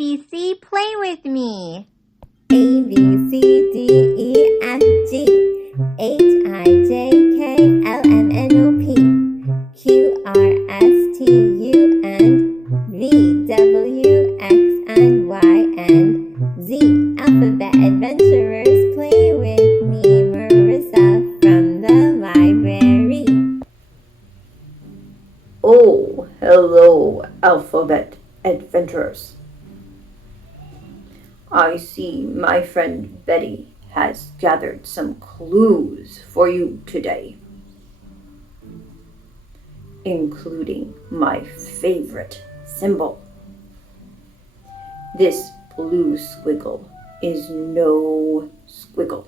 ABC, play with me. A, B, C, D, E, F, G, H, I, J, K, L, M, N, O, P, Q, R, S, T, U, and V, W, X, and Y, and Z. Alphabet adventurers, play with me, Marissa from the library. Oh, hello, alphabet adventurers. I see my friend Betty has gathered some clues for you today, including my favorite symbol. This blue squiggle is no squiggle.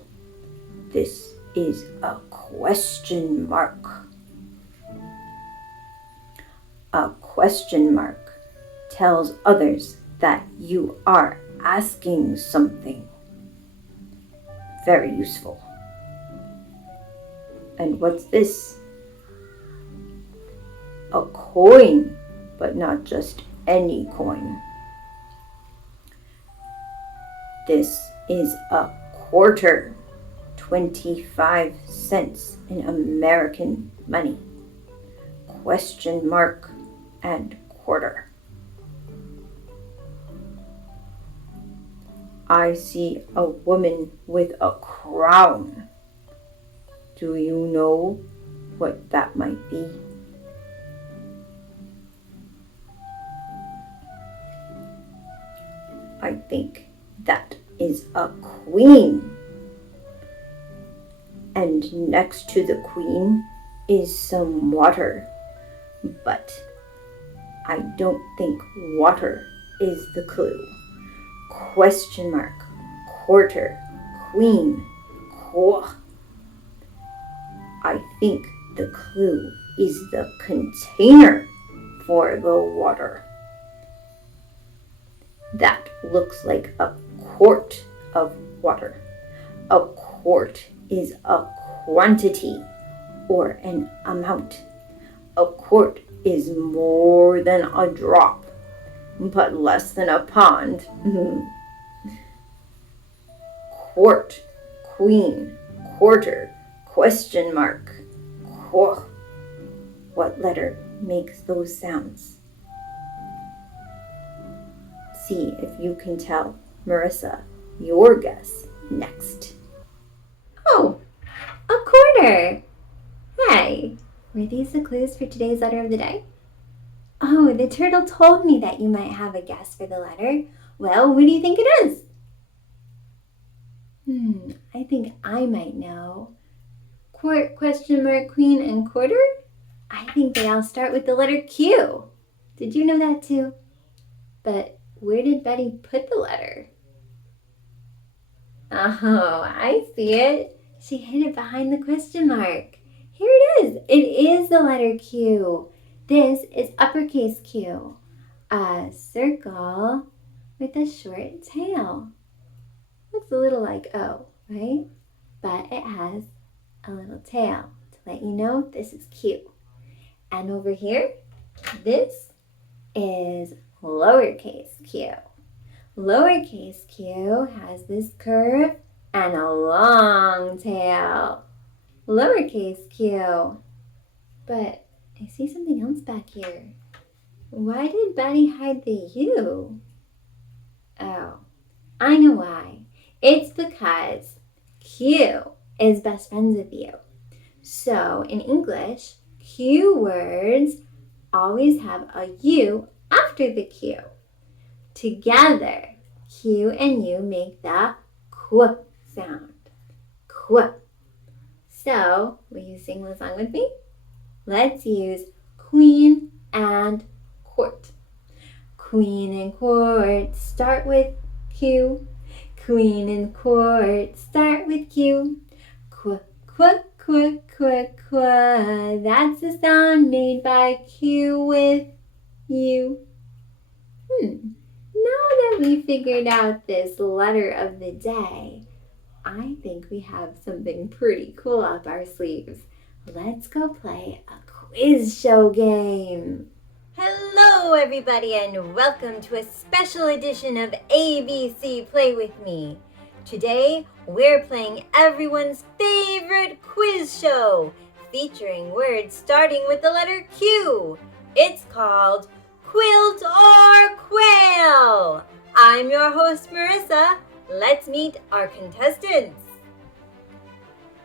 This is a question mark. A question mark tells others that you are asking something. Very useful. And what's this? A coin, but not just any coin. This is a quarter, 25 cents in American money. Question mark and quarter. I see a woman with a crown. Do you know what that might be? I think that is a queen. And next to the queen is some water. But I don't think water is the clue. Question mark, quarter, queen, quah. I think the clue is the container for the water. That looks like a quart of water. A quart is a quantity or an amount. A quart is more than a drop, but less than a pond. Quart, queen, quarter, question mark, quah. What letter makes those sounds? See if you can tell Marissa your guess next. Oh, a quarter. Hey, were these the clues for today's letter of the day? Oh, the turtle told me that you might have a guess for the letter. Well, what do you think it is? I think I might know. Quart, question mark, queen, and quarter? I think they all start with the letter Q. Did you know that too? But where did Betty put the letter? Oh, I see it. She hid it behind the question mark. Here it is. It is the letter Q. This is uppercase Q. A circle with a short tail. Looks a little like O, right? But it has a little tail to let you know this is Q. And over here, this is lowercase q. Lowercase q has this curve and a long tail. Lowercase q. But I see something else back here. Why did Betty hide the U? Oh, I know why. It's because Q is best friends with you. So in English, Q words always have a U after the Q. Together, Q and U make the Qu sound. Qu. So, will you sing the song with me? Let's use queen and quart. Queen and quart start with Q. Queen and quart start with Q. Qu, qu, qu, qu, qu. That's the sound made by Q with U. Now that we figured out this letter of the day, I think we have something pretty cool up our sleeves. Let's go play a quiz show game. Hello everybody and welcome to a special edition of ABC Play With Me. Today we're playing everyone's favorite quiz show featuring words starting with the letter Q. It's called Quilt or Quail. I'm your host Marissa. Let's meet our contestants.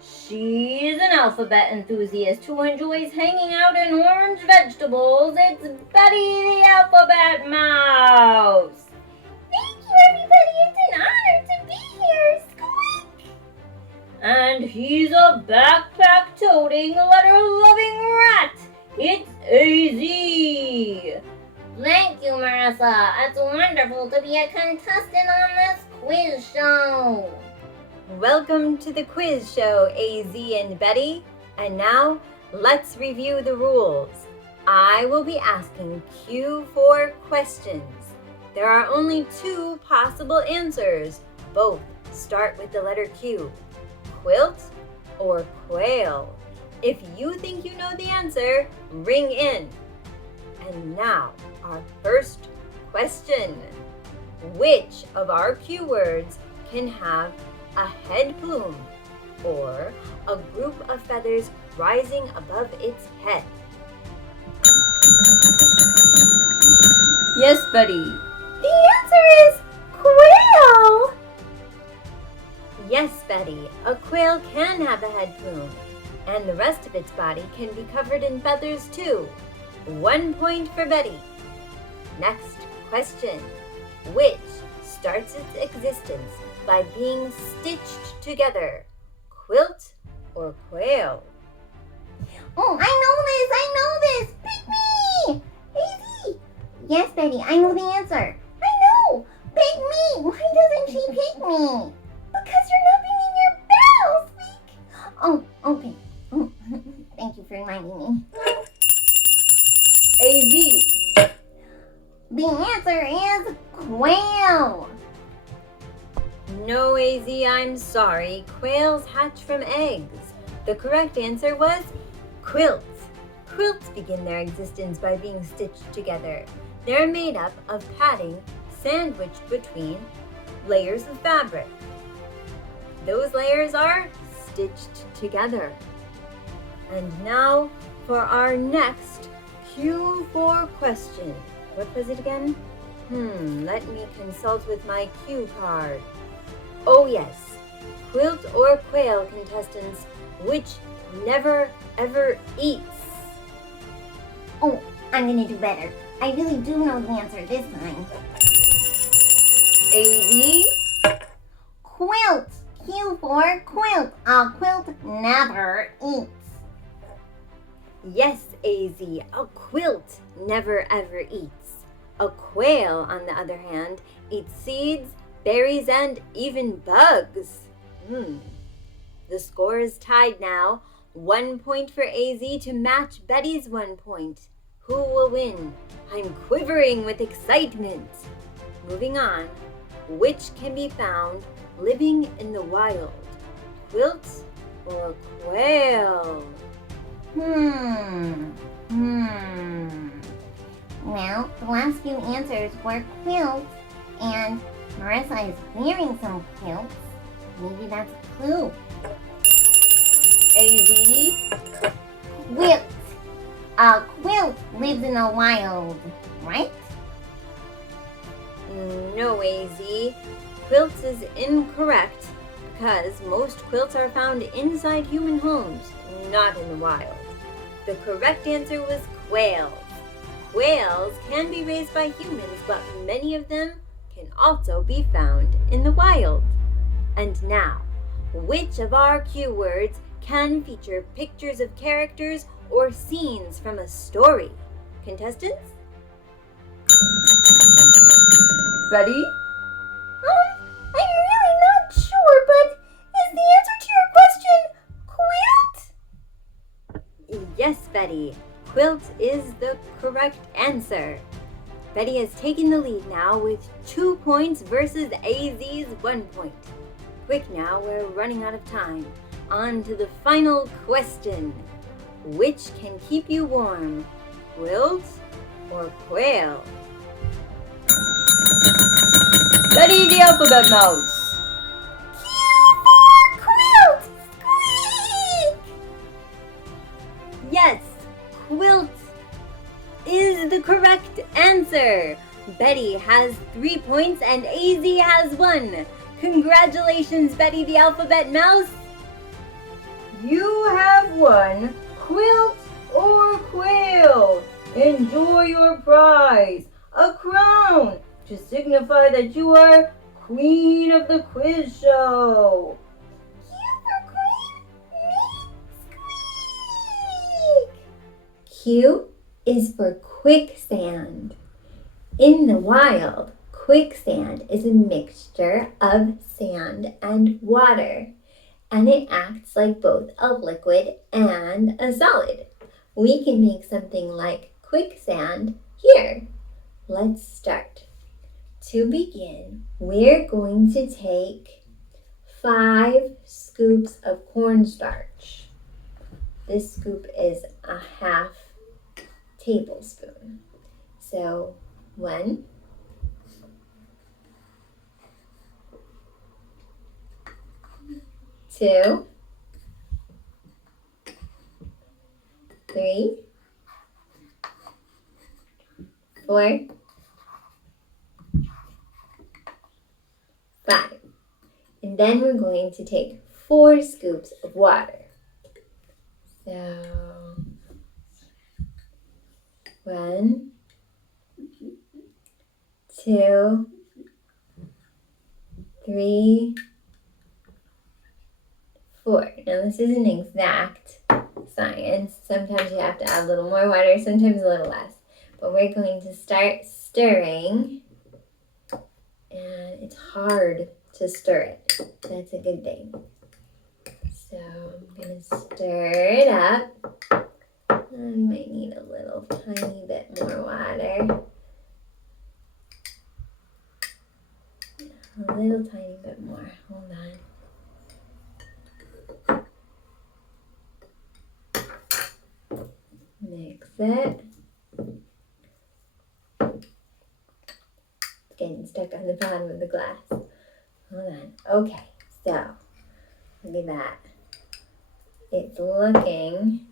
She's an alphabet enthusiast who enjoys hanging out in orange vegetables. It's Betty the Alphabet Mouse. Thank you everybody, it's an honor to be here. Squeak! And he's a backpack-toting, letter-loving rat. It's AZ. Thank you, Marissa. It's wonderful to be a contestant on this quiz show. Welcome to the quiz show, AZ and Betty. And now, let's review the rules. I will be asking Q4 questions. There are only 2 possible answers. Both start with the letter Q. Quilt or quail? If you think you know the answer, ring in. And now, our first question. Which of our Q words can have a head plume, or a group of feathers rising above its head? Yes, Betty. The answer is quail! Yes, Betty, a quail can have a head plume, and the rest of its body can be covered in feathers too. 1 point for Betty. Next question. Which starts its existence by being stitched together? Quilt or quail? Oh, I know this! Pick me! Easy! Yes, Betty, I know the answer. I know! Pick me! Why doesn't she pick me? Because you're not ringing your bell, Squeak! Oh, okay. Oh, thank you for reminding me. AZ. The answer is quail. No, AZ, I'm sorry. Quails hatch from eggs. The correct answer was quilts. Quilts begin their existence by being stitched together. They're made up of padding sandwiched between layers of fabric. Those layers are stitched together. And now for our next Q4 question. What was it again? Let me consult with my cue card. Oh yes, quilt or quail contestants, which never ever eats? Oh, I'm gonna do better. I really do know the answer this time. AZ? Quilt. Q for quilt. A quilt never eats. Yes, AZ, a quilt never ever eats. A quail, on the other hand, eats seeds, berries, and even bugs. The score is tied now. 1 point for AZ to match Betty's 1 point. Who will win? I'm quivering with excitement. Moving on. Which can be found living in the wild? Quilt or quail? Well, the last few answers were quilts, and Marissa is wearing some quilts. Maybe that's a clue. AZ? Quilt. A quilt lives in the wild, right? No, AZ. Quilts is incorrect because most quilts are found inside human homes, not in the wild. The correct answer was quails. Quails can be raised by humans, but many of them can also be found in the wild. And now, which of our cue words can feature pictures of characters or scenes from a story? Contestants? Betty? I'm really not sure, but is the answer to your question quilt? Yes, Betty. Quilt is the correct answer. Betty has taken the lead now with 2 points versus AZ's 1 point. Quick now, we're running out of time. On to the final question. Which can keep you warm? Quilt or Quail? Study the alphabet mouse. Quilt! Squeak! Yes, Quilt is the correct answer. Betty has 3 points and AZ has 1. Congratulations, Betty the alphabet mouse. You have won Quilt or Quail. Enjoy your prize, a crown, to signify that you are Queen of the Quiz Show. Q is for quicksand. In the wild, quicksand is a mixture of sand and water, and it acts like both a liquid and a solid. We can make something like quicksand here. Let's start. To begin, we're going to take 5 scoops of cornstarch. This scoop is a half tablespoon. So 1, 2, 3, 4, 5. And then we're going to take 4 scoops of water. So 1, 2, 3, 4. Now this isn't exact science. Sometimes you have to add a little more water, sometimes a little less. But we're going to start stirring. And it's hard to stir it. That's a good thing. So I'm going to stir it up. I might need a little tiny bit more water. A little tiny bit more. Hold on. Mix it. It's getting stuck on the bottom of the glass. Hold on. Okay, so look at that. It's looking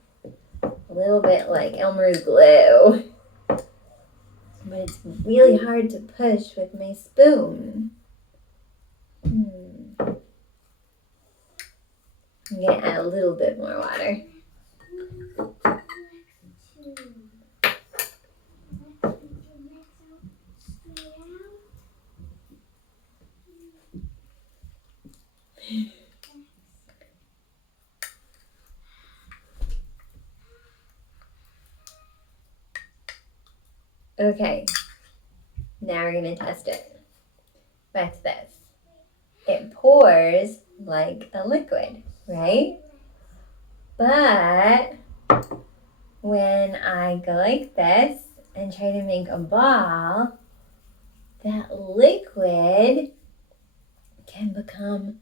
a little bit like Elmer's glue. But it's really hard to push with my spoon. I'm going to add a little bit more water. Okay, now we're going to test it. What's this? It pours like a liquid, right? But when I go like this and try to make a ball, that liquid can become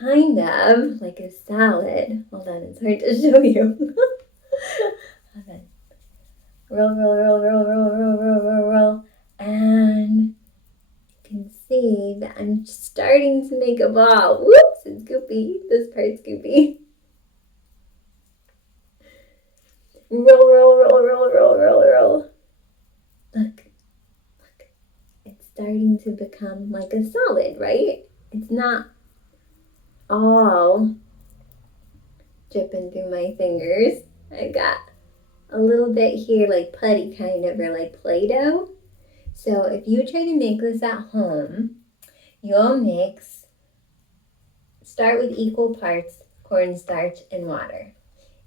kind of like a salad. Hold on, it's hard to show you. Hold on. Roll, roll, roll, roll, roll, roll, roll, roll, roll. And you can see that I'm starting to make a ball. Whoops, it's goopy. This part's goopy. Roll, roll, roll, roll, roll, roll, roll. Look. It's starting to become like a solid, right? It's not all dripping through my fingers. I got a little bit here like putty kind of, or like Play-Doh. So if you try to make this at home, you'll start with equal parts cornstarch and water.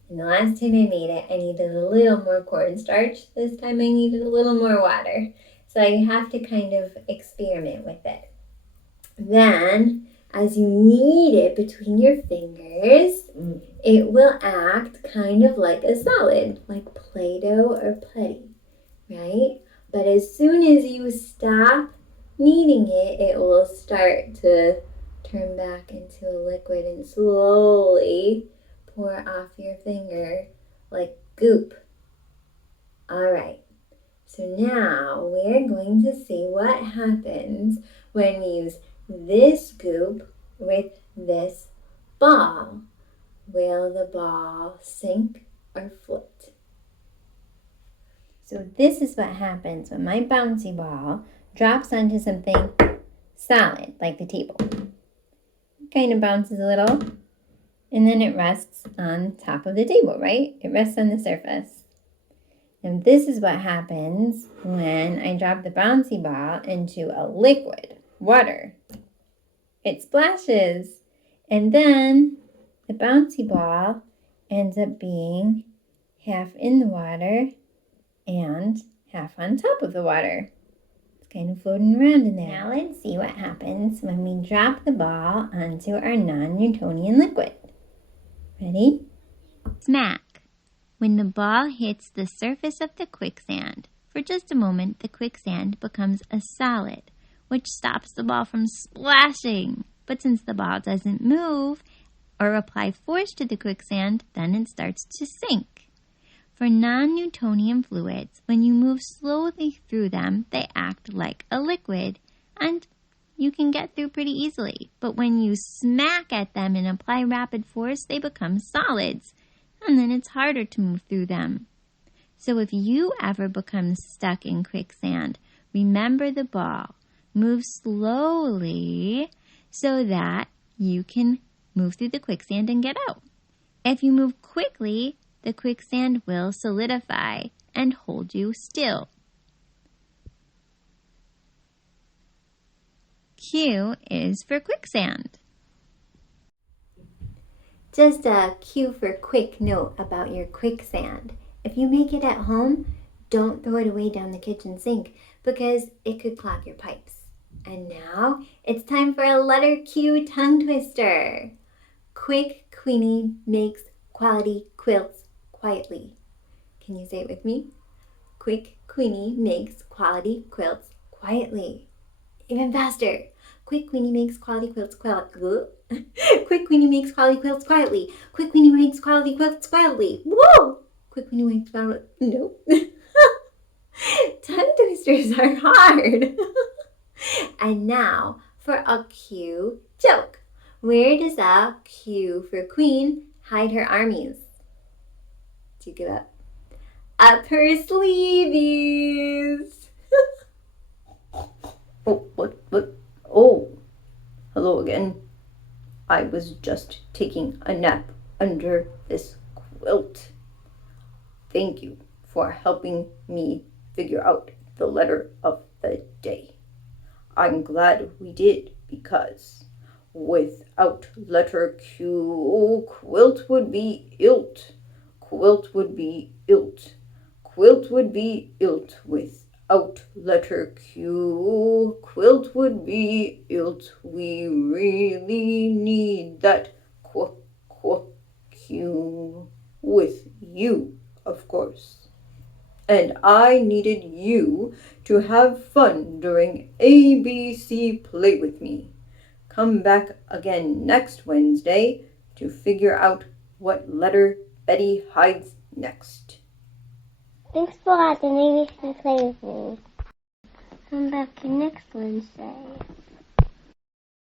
And the last time I made it, I needed a little more cornstarch. This time I needed a little more water. So you have to kind of experiment with it. Then, as you knead it between your fingers, it will act kind of like a solid, like Play-Doh or putty, right? But as soon as you stop kneading it, it will start to turn back into a liquid and slowly pour off your finger like goop. All right. So now we're going to see what happens when we use this goop with this ball. Will the ball sink or float? So this is what happens when my bouncy ball drops onto something solid, like the table. It kind of bounces a little, and then it rests on top of the table, right? It rests on the surface. And this is what happens when I drop the bouncy ball into a liquid, water. It splashes, and then the bouncy ball ends up being half in the water and half on top of the water. It's kind of floating around in there. Now let's see what happens when we drop the ball onto our non-Newtonian liquid. Ready? Smack. When the ball hits the surface of the quicksand, for just a moment the quicksand becomes a solid, which stops the ball from splashing. But since the ball doesn't move or apply force to the quicksand, then it starts to sink. For non-Newtonian fluids, when you move slowly through them, they act like a liquid, and you can get through pretty easily. But when you smack at them and apply rapid force, they become solids, and then it's harder to move through them. So if you ever become stuck in quicksand, remember the ball. Move slowly so that you can move through the quicksand and get out. If you move quickly, the quicksand will solidify and hold you still. Q is for quicksand. Just a cue for quick note about your quicksand. If you make it at home, don't throw it away down the kitchen sink because it could clog your pipes. And now it's time for a letter Q tongue twister. Quick Queenie makes quality quilts quietly. Can you say it with me? Quick Queenie makes quality quilts quietly. Even faster. Quick Queenie makes quality quilts quietly. Quick Queenie makes quality quilts quietly. Quick Queenie makes quality quilts quietly. Whoa! Quick Queenie makes quality... No. Tongue twisters are hard. And now for a Q joke. Where does a Q for Queen hide her armies? Do you give up? Up her sleeves. Oh, what? Oh, hello again. I was just taking a nap under this quilt. Thank you for helping me figure out the letter of the day. I'm glad we did because without letter Q, quilt would be ilt. Quilt would be ilt. Quilt would be ilt without letter Q. Quilt would be ilt. We really need that Q with you, of course. And I needed you to have fun during ABC Play With Me. Come back again next Wednesday to figure out what letter Betty hides next. Thanks for watching ABC Play With Me. Come back next Wednesday.